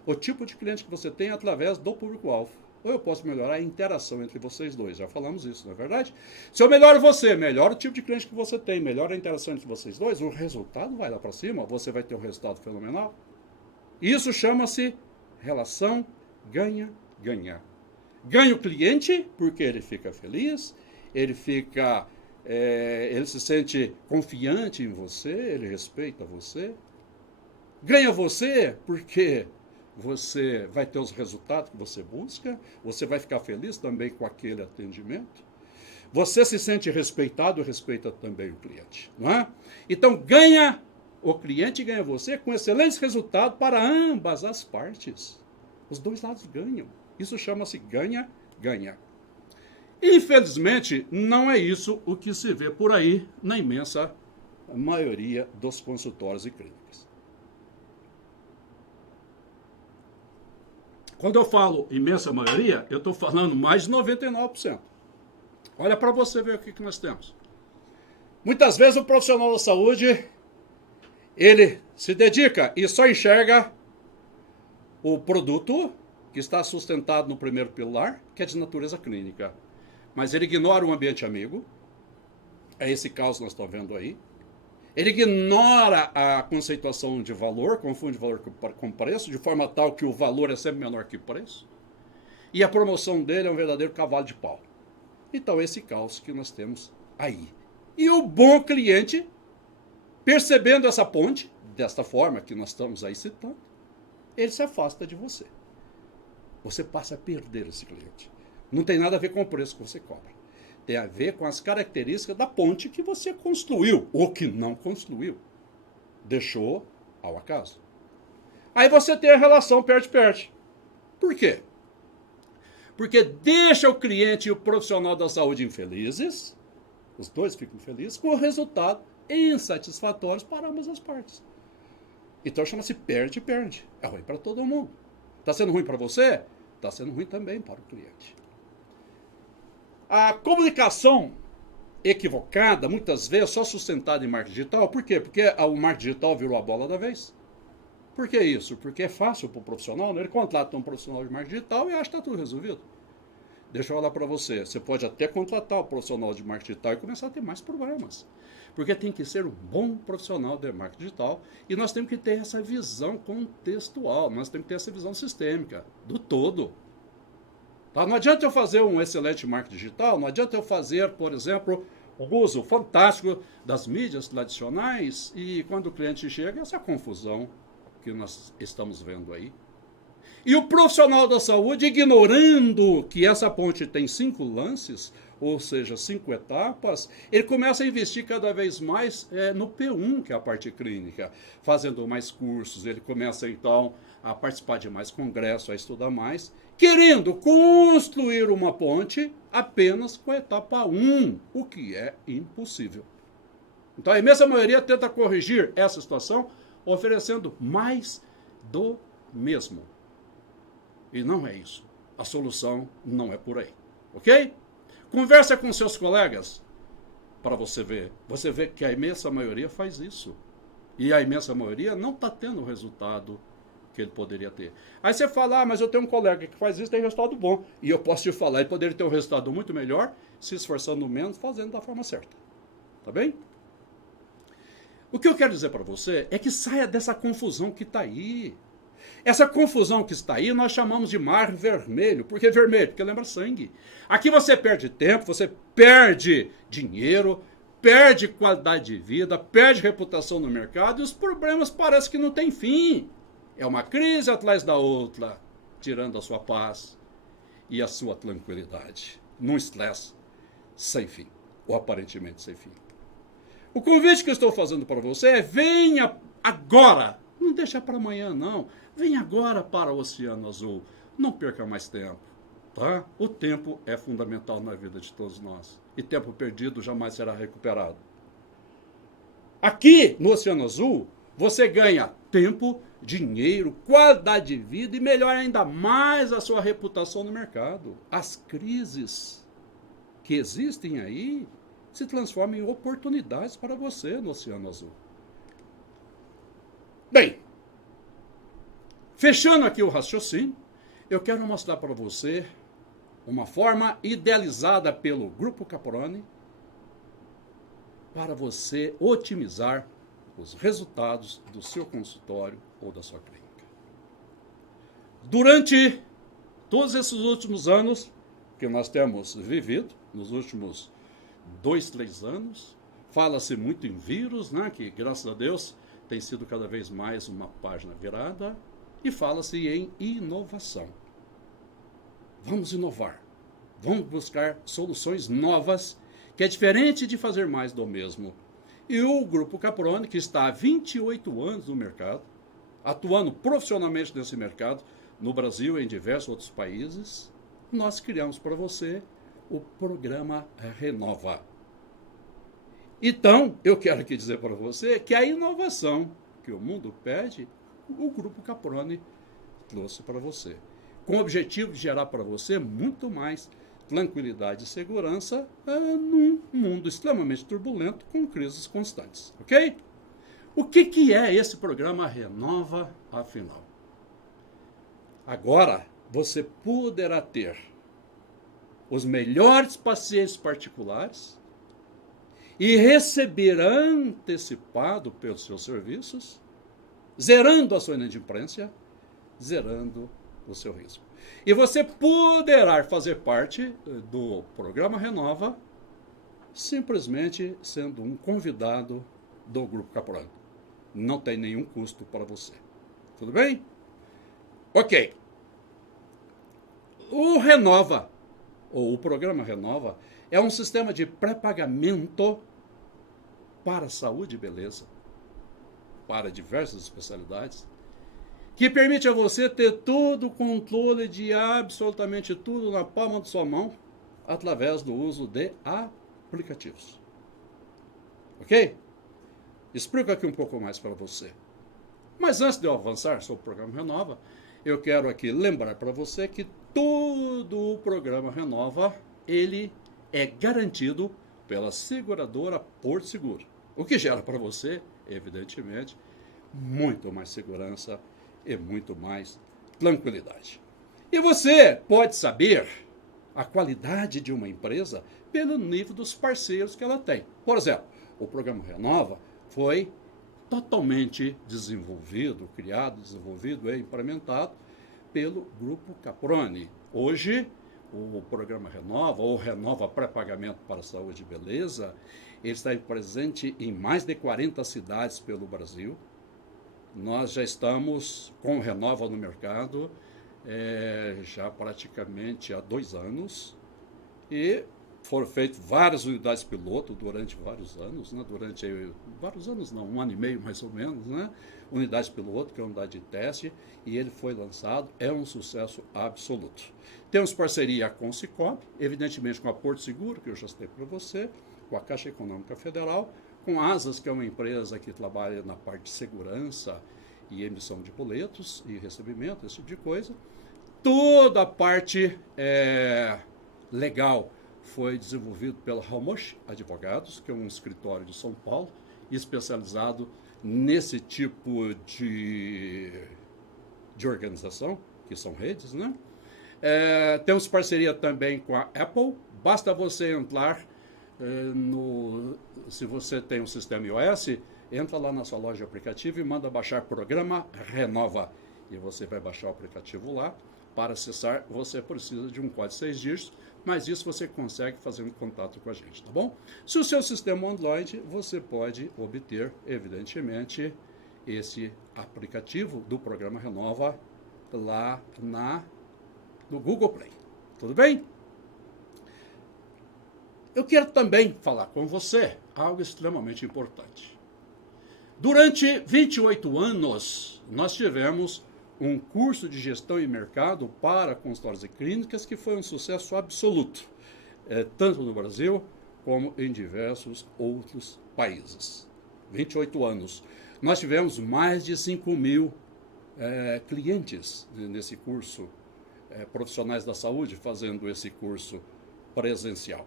o tipo de cliente que você tem através do público-alvo. Ou eu posso melhorar a interação entre vocês dois. Já falamos isso, não é verdade? Se eu melhoro você, melhora o tipo de cliente que você tem, melhora a interação entre vocês dois, o resultado vai lá para cima, você vai ter um resultado fenomenal. Isso chama-se relação ganha-ganha. Ganha o cliente porque ele fica feliz, ele se sente confiante em você, ele respeita você. Ganha você porque você vai ter os resultados que você busca, você vai ficar feliz também com aquele atendimento. Você se sente respeitado, respeita também o cliente, não é? Então ganha o cliente, ganha você com excelentes resultados para ambas as partes. Os dois lados ganham. Isso chama-se ganha-ganha. Infelizmente, não é isso o que se vê por aí na imensa maioria dos consultórios e clínicas. Quando eu falo imensa maioria, eu estou falando mais de 99%. Olha para você ver o que nós temos. Muitas vezes o profissional da saúde, ele se dedica e só enxerga o produto que está sustentado no primeiro pilar, que é de natureza clínica. Mas ele ignora o ambiente amigo. É esse caso que nós estamos vendo aí. Ele ignora a conceituação de valor, confunde valor com preço, de forma tal que o valor é sempre menor que o preço. E a promoção dele é um verdadeiro cavalo de pau. Então, esse caos que nós temos aí. E o bom cliente, percebendo essa ponte, desta forma que nós estamos aí citando, ele se afasta de você. Você passa a perder esse cliente. Não tem nada a ver com o preço que você cobra. Tem a ver com as características da ponte que você construiu, ou que não construiu. Deixou ao acaso. Aí você tem a relação perde-perde. Por quê? Porque deixa o cliente e o profissional da saúde infelizes, os dois ficam felizes, com o resultado insatisfatório para ambas as partes. Então chama-se perde-perde. É ruim para todo mundo. Está sendo ruim para você? Está sendo ruim também para o cliente. A comunicação equivocada, muitas vezes, só sustentada em marketing digital. Por quê? Porque o marketing digital virou a bola da vez. Por que isso? Porque é fácil para o profissional, né? Ele contrata um profissional de marketing digital e acha que está tudo resolvido. Deixa eu falar para você. Você pode até contratar o profissional de marketing digital e começar a ter mais problemas. Porque tem que ser um bom profissional de marketing digital e nós temos que ter essa visão contextual, nós temos que ter essa visão sistêmica, do todo. Tá? Não adianta eu fazer um excelente marketing digital, não adianta eu fazer, por exemplo, o uso fantástico das mídias tradicionais e quando o cliente chega, essa confusão que nós estamos vendo aí. E o profissional da saúde, ignorando que essa ponte tem 5 lances, ou seja, 5 etapas, ele começa a investir cada vez mais no P1, que é a parte clínica, fazendo mais cursos, ele começa então a participar de mais congressos, a estudar mais, querendo construir uma ponte apenas com a etapa 1, o que é impossível. Então a imensa maioria tenta corrigir essa situação oferecendo mais do mesmo. E não é isso. A solução não é por aí. Ok? Conversa com seus colegas para você ver. Você vê que a imensa maioria faz isso. E a imensa maioria não está tendo o resultado que ele poderia ter. Aí você fala, mas eu tenho um colega que faz isso e tem resultado bom. E eu posso te falar, ele poderia ter um resultado muito melhor, se esforçando menos, fazendo da forma certa. Tá bem? O que eu quero dizer para você é que saia dessa confusão que está aí. Essa confusão que está aí nós chamamos de mar vermelho. Por que vermelho? Porque lembra sangue. Aqui você perde tempo, você perde dinheiro, perde qualidade de vida, perde reputação no mercado e os problemas parecem que não têm fim. É uma crise atrás da outra, tirando a sua paz e a sua tranquilidade. Num estresse sem fim, ou aparentemente sem fim. O convite que eu estou fazendo para você é venha agora. Não deixa para amanhã, não. Vem agora para o Oceano Azul. Não perca mais tempo, tá? O tempo é fundamental na vida de todos nós. E tempo perdido jamais será recuperado. Aqui, no Oceano Azul, você ganha tempo, dinheiro, qualidade de vida e melhora ainda mais a sua reputação no mercado. As crises que existem aí se transformam em oportunidades para você no Oceano Azul. Bem, fechando aqui o raciocínio, eu quero mostrar para você uma forma idealizada pelo Grupo Caproni para você otimizar os resultados do seu consultório ou da sua clínica. Durante todos esses últimos anos que nós temos vivido, nos últimos 2, 3 anos, fala-se muito em vírus, né, que graças a Deus tem sido cada vez mais uma página virada, e fala-se em inovação. Vamos inovar, vamos buscar soluções novas, que é diferente de fazer mais do mesmo. E o Grupo Caproni, que está há 28 anos no mercado, atuando profissionalmente nesse mercado, no Brasil e em diversos outros países, nós criamos para você o programa Renova. Então, eu quero aqui dizer para você que a inovação que o mundo pede, o Grupo Caproni trouxe para você, com o objetivo de gerar para você muito mais tranquilidade e segurança num mundo extremamente turbulento com crises constantes, ok? O que é esse programa Renova, afinal? Agora, você poderá ter os melhores pacientes particulares e receber antecipado pelos seus serviços, zerando a sua inadimplência, zerando o seu risco. E você poderá fazer parte do programa Renova simplesmente sendo um convidado do Grupo Caproni. Não tem nenhum custo para você. Tudo bem? Ok. O Renova, ou o programa Renova, é um sistema de pré-pagamento para saúde e beleza, para diversas especialidades, que permite a você ter todo o controle de absolutamente tudo na palma da sua mão, através do uso de aplicativos. Ok? Explico aqui um pouco mais para você. Mas antes de eu avançar sobre o programa Renova, eu quero aqui lembrar para você que todo o programa Renova, ele é garantido pela seguradora Porto Seguro, o que gera para você, evidentemente, muito mais segurança e muito mais tranquilidade. E você pode saber a qualidade de uma empresa pelo nível dos parceiros que ela tem. Por exemplo, o programa Renova foi totalmente desenvolvido, criado, desenvolvido e implementado pelo Grupo Caproni. Hoje, o programa Renova, ou Renova Pré-Pagamento para Saúde e Beleza, ele está presente em mais de 40 cidades pelo Brasil. Nós já estamos com o Renova no mercado já praticamente há 2 anos e foram feitas várias unidades piloto durante vários anos, né? Um ano e meio mais ou menos, né? Unidade piloto, que é uma unidade de teste, e ele foi lançado, é um sucesso absoluto. Temos parceria com o Cicobi, evidentemente com a Porto Seguro, que eu já citei para você, com a Caixa Econômica Federal, com a Asas, que é uma empresa que trabalha na parte de segurança e emissão de boletos e recebimento, esse tipo de coisa. Toda a parte legal foi desenvolvido pela Ramos Advogados, que é um escritório de São Paulo, especializado nesse tipo de organização, que são redes, né? Temos parceria também com a Apple. Basta você entrar se você tem um sistema iOS, entra lá na sua loja de aplicativo e manda baixar programa Renova. E você vai baixar o aplicativo lá. Para acessar, você precisa de um código de 6 dígitos, mas isso você consegue fazendo contato com a gente, tá bom? Se o seu sistema Android, você pode obter, evidentemente, esse aplicativo do programa Renova lá no Google Play. Tudo bem? Eu quero também falar com você algo extremamente importante. Durante 28 anos, nós tivemos um curso de gestão e mercado para consultórios e clínicas que foi um sucesso absoluto, tanto no Brasil como em diversos outros países. 28 anos. Nós tivemos mais de 5.000 clientes nesse curso, profissionais da saúde fazendo esse curso presencial.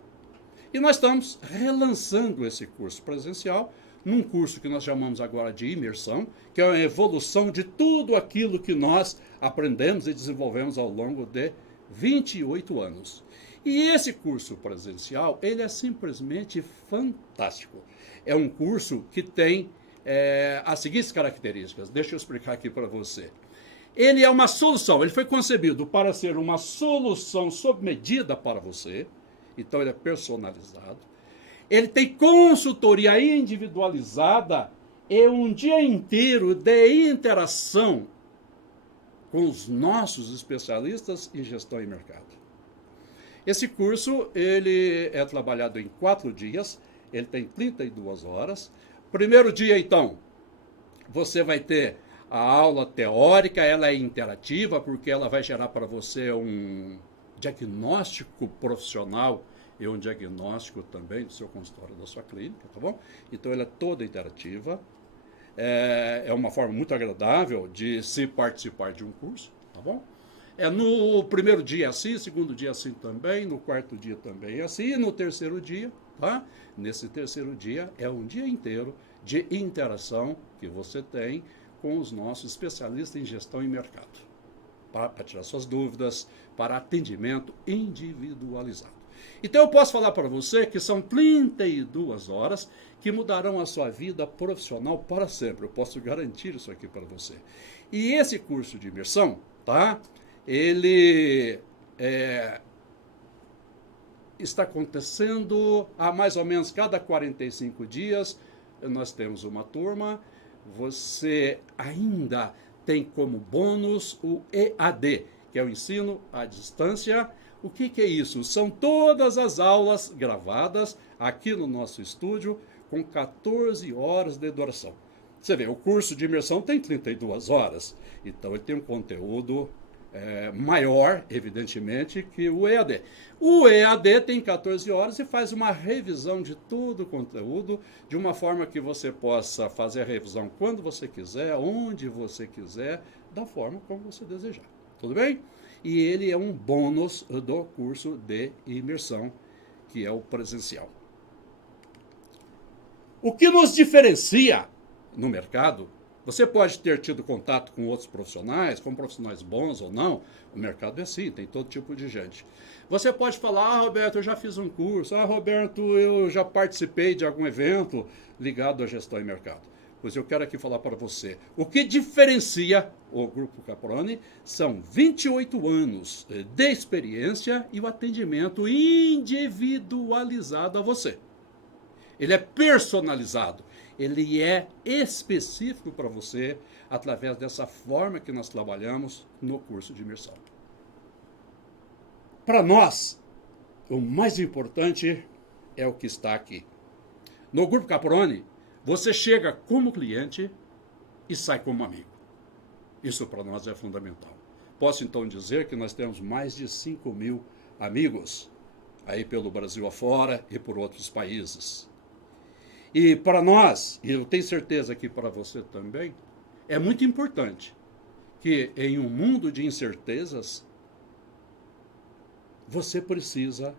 E nós estamos relançando esse curso presencial num curso que nós chamamos agora de imersão, que é uma evolução de tudo aquilo que nós aprendemos e desenvolvemos ao longo de 28 anos. E esse curso presencial, ele é simplesmente fantástico. É um curso que tem as seguintes características. Deixa eu explicar aqui para você. Ele é uma solução, ele foi concebido para ser uma solução sob medida para você, então ele é personalizado. Ele tem consultoria individualizada e um dia inteiro de interação com os nossos especialistas em gestão e mercado. Esse curso ele é trabalhado em 4 dias, ele tem 32 horas. Primeiro dia, então, você vai ter a aula teórica, ela é interativa, porque ela vai gerar para você um diagnóstico profissional e um diagnóstico também do seu consultório, da sua clínica, tá bom? Então, ela é toda interativa. É uma forma muito agradável de se participar de um curso, tá bom? No primeiro dia assim, segundo dia assim também, no quarto dia também assim, e no terceiro dia, tá? Nesse terceiro dia é um dia inteiro de interação que você tem com os nossos especialistas em gestão e mercado, para tirar suas dúvidas, para atendimento individualizado. Então eu posso falar para você que são 32 horas que mudarão a sua vida profissional para sempre. Eu posso garantir isso aqui para você. E esse curso de imersão, tá? Ele está acontecendo há mais ou menos cada 45 dias. Nós temos uma turma. Você ainda tem como bônus o EAD, que é o ensino à distância. O que é isso? São todas as aulas gravadas aqui no nosso estúdio com 14 horas de duração. Você vê, o curso de imersão tem 32 horas, então ele tem um conteúdo maior, evidentemente, que o EAD. O EAD tem 14 horas e faz uma revisão de todo o conteúdo, de uma forma que você possa fazer a revisão quando você quiser, onde você quiser, da forma como você desejar. Tudo bem? E ele é um bônus do curso de imersão, que é o presencial. O que nos diferencia no mercado, você pode ter tido contato com outros profissionais, com profissionais bons ou não, o mercado é assim, tem todo tipo de gente. Você pode falar, Roberto, eu já fiz um curso, Roberto, eu já participei de algum evento ligado à gestão e mercado. Pois eu quero aqui falar para você, o que diferencia o Grupo Caproni são 28 anos de experiência e o atendimento individualizado a você. Ele é personalizado. Ele é específico para você através dessa forma que nós trabalhamos no curso de imersão. Para nós, o mais importante é o que está aqui. No Grupo Caproni, você chega como cliente e sai como amigo. Isso para nós é fundamental. Posso então dizer que nós temos mais de 5.000 amigos aí pelo Brasil afora e por outros países. E para nós, e eu tenho certeza que para você também, é muito importante que em um mundo de incertezas, você precisa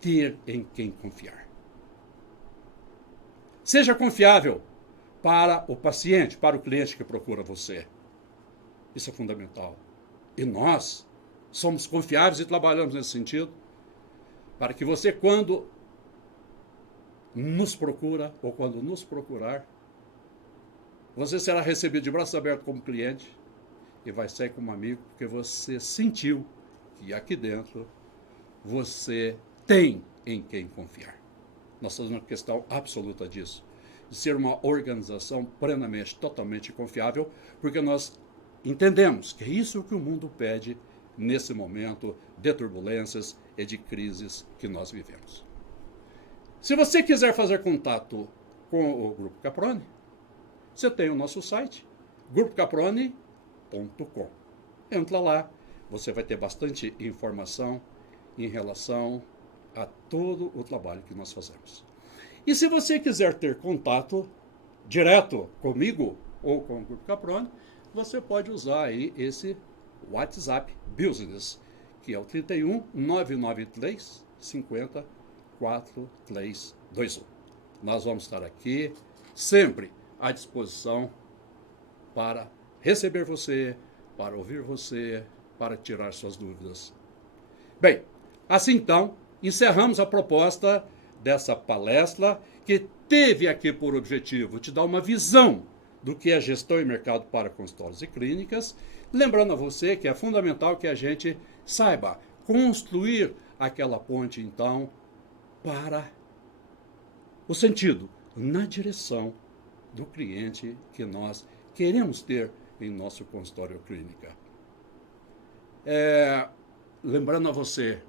ter em quem confiar. Seja confiável para o paciente, para o cliente que procura você. Isso é fundamental. E nós somos confiáveis e trabalhamos nesse sentido para que você, quando nos procura, ou quando nos procurar, você será recebido de braços abertos como cliente e vai sair como amigo, porque você sentiu que aqui dentro você tem em quem confiar. Nós temos uma questão absoluta disso, de ser uma organização plenamente, totalmente confiável, porque nós entendemos que é isso que o mundo pede nesse momento de turbulências e de crises que nós vivemos. Se você quiser fazer contato com o Grupo Caproni, você tem o nosso site, grupocaproni.com. Entra lá, você vai ter bastante informação em relação a todo o trabalho que nós fazemos. E se você quiser ter contato direto comigo ou com o Grupo Caproni, você pode usar aí esse WhatsApp Business, que é o 31 993 50 4321. Nós vamos estar aqui sempre à disposição para receber você, para ouvir você, para tirar suas dúvidas. Bem, assim então, encerramos a proposta dessa palestra que teve aqui por objetivo te dar uma visão do que é gestão e mercado para consultórios e clínicas, lembrando a você que é fundamental que a gente saiba construir aquela ponte, então, para o sentido, na direção do cliente que nós queremos ter em nosso consultório ou clínica. Lembrando a você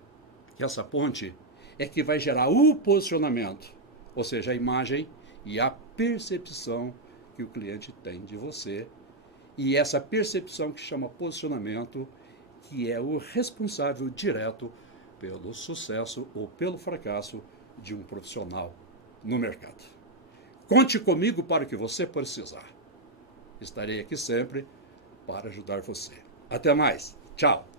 que essa ponte é que vai gerar o posicionamento, ou seja, a imagem e a percepção que o cliente tem de você, e essa percepção que chama posicionamento, que é o responsável direto pelo sucesso ou pelo fracasso de um profissional no mercado. Conte comigo para o que você precisar. Estarei aqui sempre para ajudar você. Até mais. Tchau.